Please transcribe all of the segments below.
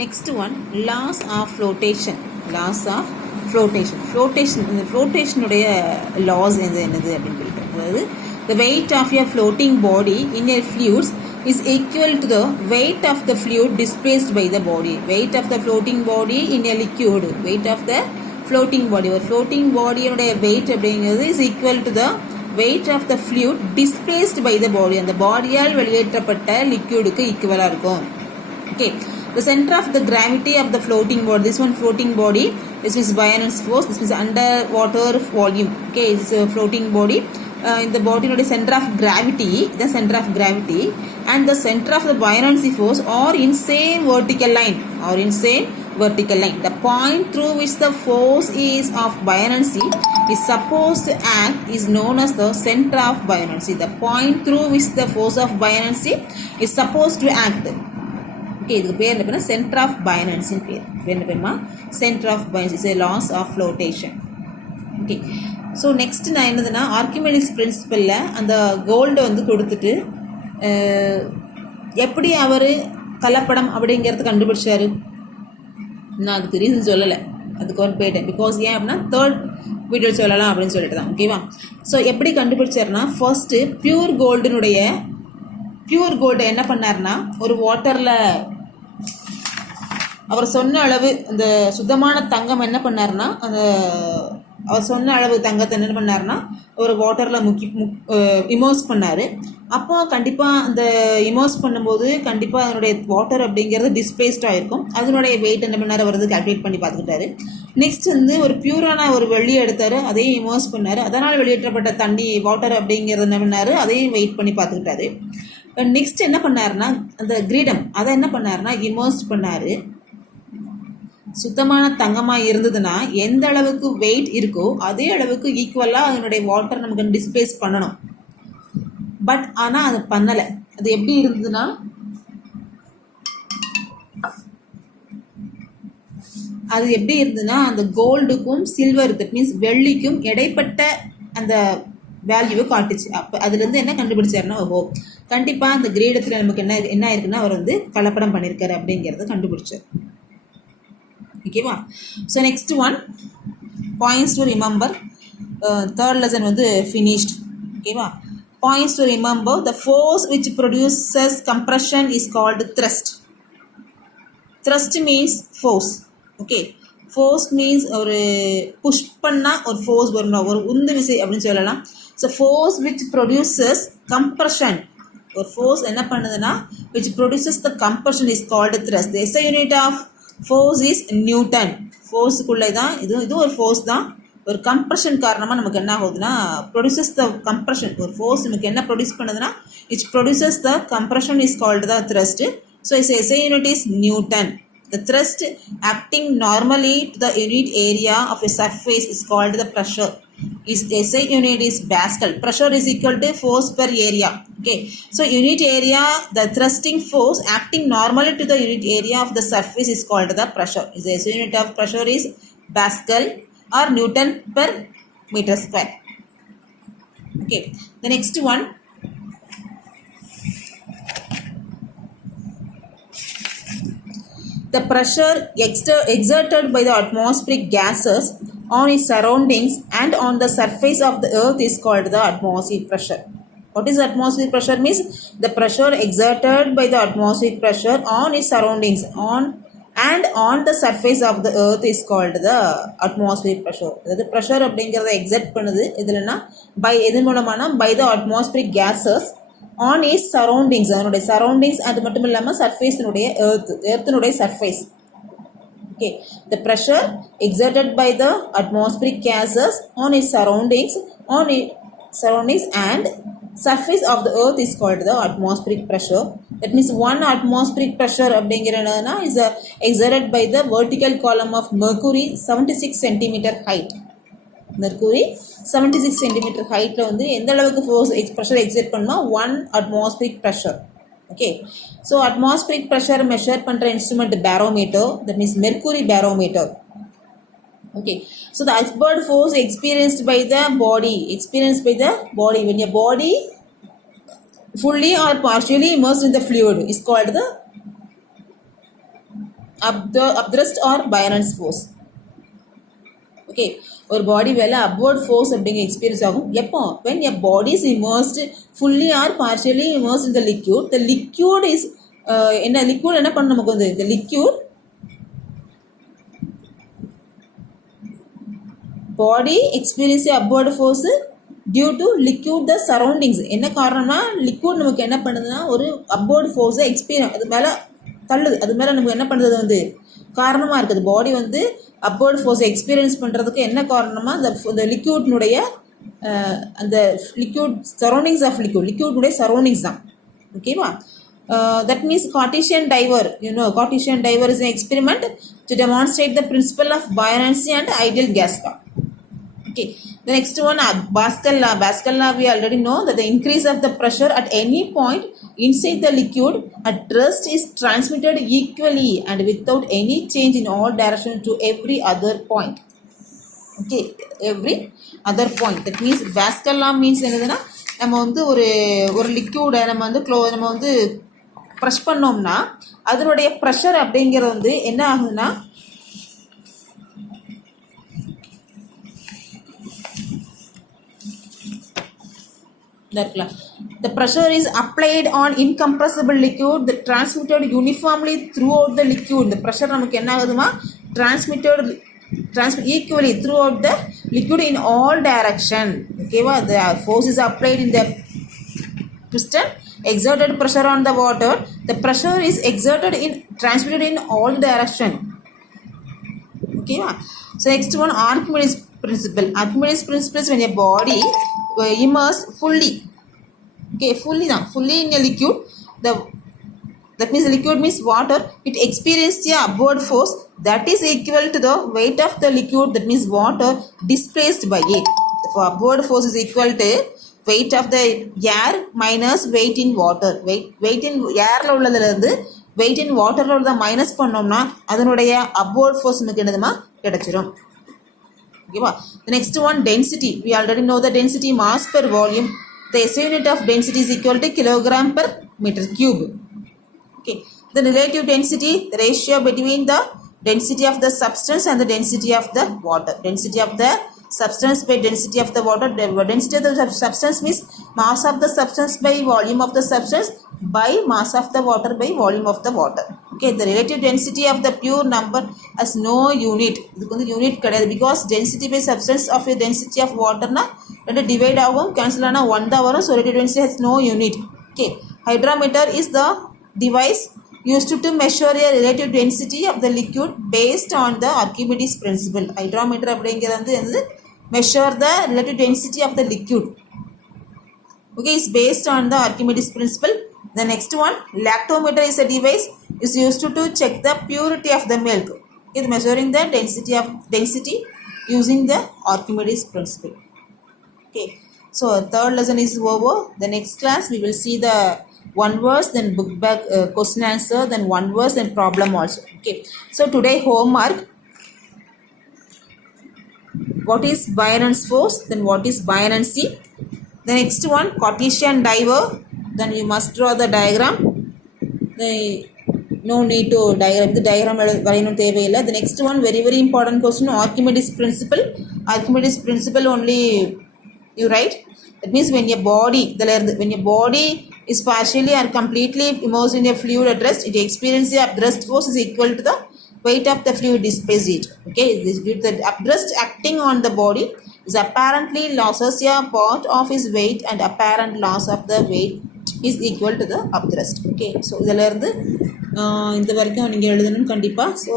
Next one, laws of flotation. Laws of flotation. Flotation உடைய laws என்னது அப்படின்னு சொல்லிட்டு, அதாவது the weight of your floating body in your fluids is equal to the weight of the fluid displaced by the body. Weight of the floating body in a liquid. Weight of the floating body. ஒரு floating body உடைய weight அப்படிங்கிறது is equal to the weight of the fluid displaced by the body. அந்த பாடியால் வெளியேற்றப்பட்ட லிக்யூடுக்கு ஈக்குவலாக இருக்கும். Okay. The center of the gravity of the floating body. This one floating body. This is buoyancy force. This is underwater volume. Okay. This is a floating body. In the body, center of gravity. The center of gravity and the center of the buoyancy force are in same vertical line. The point through which the force is of buoyancy is supposed to act is known as the center of buoyancy. The point through which the force of buoyancy is supposed to act. Okay, இதுக்கு பேர் என்ன, centre of பயானன்சின்னு பேர். என்ன பேருமா? Centre of buoyancy is loss of flotation. Okay, so next நான் என்னதுன்னா, ஆர்கிமெடிஸ் பிரின்சிபலில் அந்த கோல்டை வந்து கொடுத்துட்டு எப்படி அவர் கலப்படம் அப்படிங்கிறது கண்டுபிடிச்சாரு. நான் அதுக்கு ரீசன் சொல்லலை, அதுக்கு ஒரு போயிட்டேன். பிகாஸ் ஏன் அப்படின்னா தேர்ட் வீடியோ சொல்லலாம் அப்படின்னு சொல்லிட்டு தான். ஓகேவா? ஸோ எப்படி கண்டுபிடிச்சாருன்னா, ஃபர்ஸ்ட்டு பியூர் கோல்டு என்ன பண்ணார்னா, ஒரு வாட்டரில் அவர் சொன்ன அளவு அந்த சுத்தமான தங்கம் என்ன பண்ணார்னா, அவர் சொன்ன அளவு தங்கத்தை என்ன பண்ணார்னா ஒரு வாட்டரில் இமோஸ் பண்ணார். அப்போ கண்டிப்பாக அந்த இமோஸ் பண்ணும்போது கண்டிப்பாக அதனுடைய வாட்டர் அப்படிங்கிறது டிஸ்பிளேஸ்டாக இருக்கும். அதனுடைய வெயிட் என்ன பண்ணார், அவர் கால்குலேட் பண்ணி பார்த்துக்கிட்டாரு. நெக்ஸ்ட் வந்து ஒரு பியூரான ஒரு வெள்ளியை எடுத்தார், அதையும் இமோஸ் பண்ணார். அதனால் வெளியேற்றப்பட்ட தண்ணி வாட்டர் அப்படிங்கிறது என்ன பண்ணார், அதையும் வெயிட் பண்ணி பார்த்துக்கிட்டாரு. நெக்ஸ்ட் என்ன பண்ணாருன்னா, அந்த கிரீடம் அதை என்ன பண்ணாருன்னா இமோஸ் பண்ணார். சுத்தமான தங்கமாக இருந்ததுன்னா எந்த அளவுக்கு வெயிட் இருக்கோ அதே அளவுக்கு ஈக்குவலாக அதனுடைய வாட்டர் நமக்கு டிஸ்பிளேஸ் பண்ணணும். பட் ஆனால் அது பண்ணலை. அது எப்படி இருந்ததுன்னா, அந்த கோல்டுக்கும் சில்வர், தட் மீன்ஸ் வெள்ளிக்கும் இடைப்பட்ட அந்த வேல்யூவை காட்டுச்சு. அப்போ அதுலேருந்து என்ன கண்டுபிடிச்சாருன்னா, ஓஹோ கண்டிப்பாக அந்த கிரீடத்தில் நமக்கு என்ன ஆயிருக்குன்னா அவர் வந்து கலப்படம் பண்ணியிருக்காரு அப்படிங்கிறத கண்டுபிடிச்சார். ஓகேவா? So next one points to remember. Third lesson வந்து ஃபினிஷ்ட். ஓகேவா? Points to remember. The force which produces compression is called thrust. Thrust means force. Okay, force means ஒரு புஷ் பண்ணால் ஒரு ஃபோர்ஸ் வரும், ஒரு உந்து விசை அப்படின்னு சொல்லலாம். So force which produces compression, ஒரு ஃபோர்ஸ் என்ன பண்ணுதுன்னா which produces the compression is called thrust. The SI unit of force is Newton. ஃபோர்ஸுக்குள்ளே தான் இது ஒரு ஃபோர்ஸ் தான். ஒரு கம்ப்ரெஷன் காரணமாக நமக்கு என்ன ஆகுதுன்னா ப்ரொடியூசஸ் த கம்ப்ரெஷன். ஒரு ஃபோர்ஸ் நமக்கு என்ன ப்ரொடியூஸ் பண்ணுதுன்னா it's produces the compression is called the thrust. So it's SI unit is Newton. The thrust acting normally to the unit area of a surface is called the pressure. Its SI unit is Pascal. Pressure is equal to force per area. Okay. So unit area, the thrusting force acting normally to the unit area of the surface is called the pressure. The SI unit of pressure is Pascal or Newton per meter square. Okay. The next one. The pressure exerted by the atmospheric gases on its surroundings and on the surface of the earth is called the atmospheric pressure. What is atmospheric pressure? Means the pressure exerted by the atmospheric pressure on its surroundings on the surface of the earth is called the atmospheric pressure. The pressure அப்படிங்கிறத exert பண்ணுது இதுலனா எது மூலமானா by the atmospheric gases on its surroundings, அதனுடைய surroundings, அது மட்டும் இல்லாமல் சர்ஃபேஸினுடைய எர்த்தினுடைய surface. Okay, the pressure exerted by the atmospheric gases on its surroundings and surface of the earth is called the atmospheric pressure. That means one atmospheric pressure அப்படிங்கிறதுனா is exerted by the vertical column of mercury 76 centimeter height. Mercury 76 centimetre ஹைட்டில் வந்து எந்த அளவுக்கு force pressure exert பண்ணால் 1 atmospheric pressure. Okay, so atmospheric pressure measure பண்ணுற instrument barometer, that means mercury barometer. Okay, so the upward force experienced by the body when your body fully or partially immersed in the fluid is called the upthrust or buoyant force. Okay, ஒரு body மேலே upward force அப்படிங்கிற எக்ஸ்பீரியன்ஸ் ஆகும் எப்போ, when a body is immersed fully or partially immersed in the liquid, the liquid is என்ன liquid என்ன பண்ண நமக்கு வந்து இந்த liquid body experience upward force due to liquid the surroundings. என்ன காரணம்னா லிக்யூட் நமக்கு என்ன பண்ணுதுன்னா ஒரு அப்வர்ட் ஃபோர்ஸை எக்ஸ்பீரியன்ஸ் அது மேலே தள்ளுது, அது மேலே நமக்கு என்ன பண்ணுறது வந்து காரணமாக இருக்குது. பாடி வந்து அப்வர்ட் ஃபோர்ஸை எக்ஸ்பீரியன்ஸ் பண்ணுறதுக்கு என்ன காரணமா அந்த லிக்யூட்னுடைய அந்த லிக்யூட் சரௌண்டிங்ஸ் ஆஃப் லிக்யூட்னுடைய சரௌண்டிங்ஸ் தான். ஓகேவா? That means Cartesian diver, Cartesian diver is an experiment to demonstrate the principle of buoyancy and ideal gas law. Okay, the next one, Pascal law. Pascal law, we already know that the increase of the pressure at any point inside the liquid at rest is transmitted equally and without any change in all directions to every other point. Okay, every other point. That means Pascal law means என்னதுன்னா நம்ம வந்து ஒரு லிக்யூடை நம்ம வந்து ப்ரெஷ் பண்ணோம்னா அதனுடைய ப்ரெஷர் அப்படிங்கிறது வந்து என்ன ஆகுதுன்னா the pressure is applied on incompressible liquid that transmitted uniformly throughout the liquid. The pressure நமக்கு என்ன ஆகுதுமா transmit equally throughout the liquid in all direction. Okay, the force is applied in the piston, exerted pressure on the water, the pressure is exerted in transmitted in all direction. Okay, so next one, Archimedes principle. Archimedes principle is when a body immersed fully in a liquid, that means the liquid means water, it experiences the upward force that is equal to the weight of the liquid, that means water displaced by it. So upward force is equal to weight of the air minus weight in water. weight in airல உள்ளதிலிருந்து weight in waterல உள்ளத மைனஸ் பண்ணோம்னா அதனுடைய upward force நமக்கு என்னதுமா கிடைச்சிரும். ஓகேவா? The next one, density. We already know the density, mass per volume. The SI unit of density is equal to kilogram per meter cube. Okay, the relative density, the ratio between the density of the substance and the density of the water. Density of the substance by density of the water. The density of the substance means mass of the substance by volume of the substance by mass of the water by volume of the water. Okay, the relative density of the pure number has no unit. இதுக்கு வந்து யூனிட் கிடையாது, because density by substance of a density of water na ரெண்டு டிவைட் ஆகும், கேன்சல் ஆனால் 1 தான் வரும். So relative density has no unit. Okay, hydrometer is the device used to measure a relative density of the liquid based on the Archimedes principle. Hydrometer அப்படிங்கிறது வந்து measure the relative density of the liquid. Okay, it's based on the Archimedes principle. The next one, lactometer is a device is used to check the purity of the milk. It's measuring the density using the Archimedes principle. Okay, so third lesson is over. The next class we will see the one verse, then book back question answer, then one verse, then problem also. Okay, so today homework, what is Buoyant's force, then what is buoyancy. The next one, Cartesian diver, then you must draw the diagram. No need to diagram, the diagram வரையணும் தேவையில்லை. The next one, very very important question, Archimedes principle. Archimedes principle only you write. That means when your body is partially or completely immersed in a fluid at rest, it experiences the upthrust force is equal to the weight of the fluid displaced it. Okay, this due to the upthrust acting on the body is apparently loses a part of his weight and apparent loss of the weight is equal to the upthrust. Okay, so இதில் இருந்து இந்த வரைக்கும் நீங்கள் எழுதணும் கண்டிப்பாக. ஸோ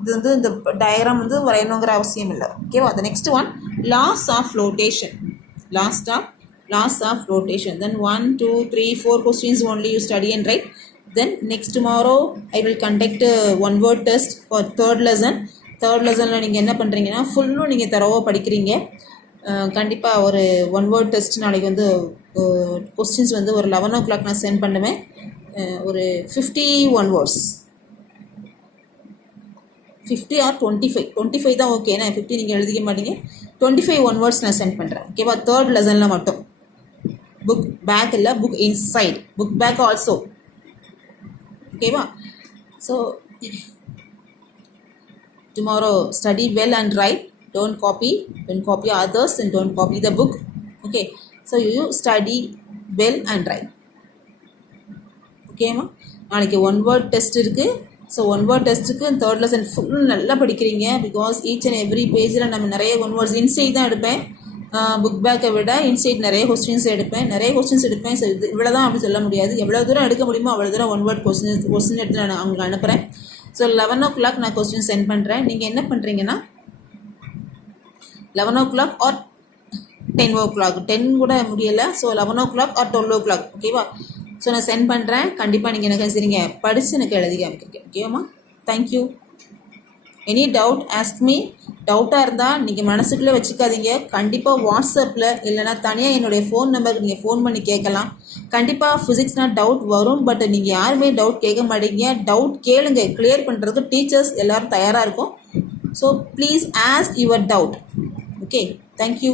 இது வந்து இந்த டயக்ராம் வந்து வரையணுங்கிற அவசியம் இல்லை. ஓகேவா? the next one, laws of flotation. Laws of flotation. Then 1 2 3 4 questions only you study and write. Then next tomorrow I will conduct a one word test for third lesson. Third லெசனில் நீங்கள் என்ன பண்ணுறீங்கன்னா ஃபுல்லும் நீங்கள் தரவாக படிக்கிறீங்க. கண்டிப்பாக ஒரு ஒன் வேர்ட் டெஸ்ட் நாளைக்கு வந்து கொஸ்டின்ஸ் வந்து ஒரு 11 o'clock நான் சென்ட் பண்ணுவேன். ஒரு 51 words, 50 or 25 தான் ஓகே. நான் 50 நீங்கள் எழுதிக்க மாட்டீங்க. 25 1 words நான் சென்ட் பண்ணுறேன். ஓகேவா? தேர்ட் லெசனில் மட்டும். புக் பேக் இல்லை, book inside, book back also. ஓகேவா? So tomorrow study well and write. Don't copy others and don't copy the book. Okay, so you study well and write. ஓகேம்மா, நாளைக்கு ஒன் வேர்ட் டெஸ்ட் இருக்குது. So one word டெஸ்ட்டுக்கு third lesson full நல்லா படிக்கிறீங்க. Because each and every பேஜில் நம்ம நிறைய one words inside தான் எடுப்பேன். புக் பேக்கை விட இன்சைட் நிறைய கொஸ்டின்ஸ் எடுப்பேன். ஸோ இது இவ்வளோ தான் அப்படி சொல்ல முடியாது. எவ்வளோ தூரம் எடுக்க முடியுமோ அவ்வளோ தூரம் ஒன் வேர்ட் கொஸ்டின் எடுத்து நான் அவங்களுக்கு அனுப்புகிறேன். ஸோ 11 o'clock நான் கொஸ்டின் சென்ட் பண்ணுறேன். நீங்கள் என்ன பண்ணுறீங்கன்னா 11 o'clock ஆர் 10 o'clock, 10 கூட முடியலை. ஸோ 11 o'clock ஆர் 12 o'clock, ஓகேவா? ஸோ நான் சென்ட் பண்ணுறேன். கண்டிப்பாக நீங்கள் எனக்கு சரிங்க படித்து எனக்கு எழுதி காமிக்கிறீங்க. ஓகேவாம்மா? Thank you. Any doubt ask me. டவுட்டாக இருந்தால் நீங்கள் மனசுக்குள்ளே வச்சுக்காதீங்க. கண்டிப்பாக வாட்ஸ்அப்பில் இல்லைனா தனியாக என்னுடைய ஃபோன் நம்பருக்கு நீங்கள் ஃபோன் பண்ணி கேட்கலாம். கண்டிப்பாக ஃபிசிக்ஸ்னால் டவுட் வரும். பட் நீங்கள் யாருமே டவுட் கேட்க மாட்டீங்க. டவுட் கேளுங்க, கிளியர் பண்ணுறதுக்கு டீச்சர்ஸ் எல்லோரும் தயாராக இருக்கும். So please ask your doubt. Okay, thank you.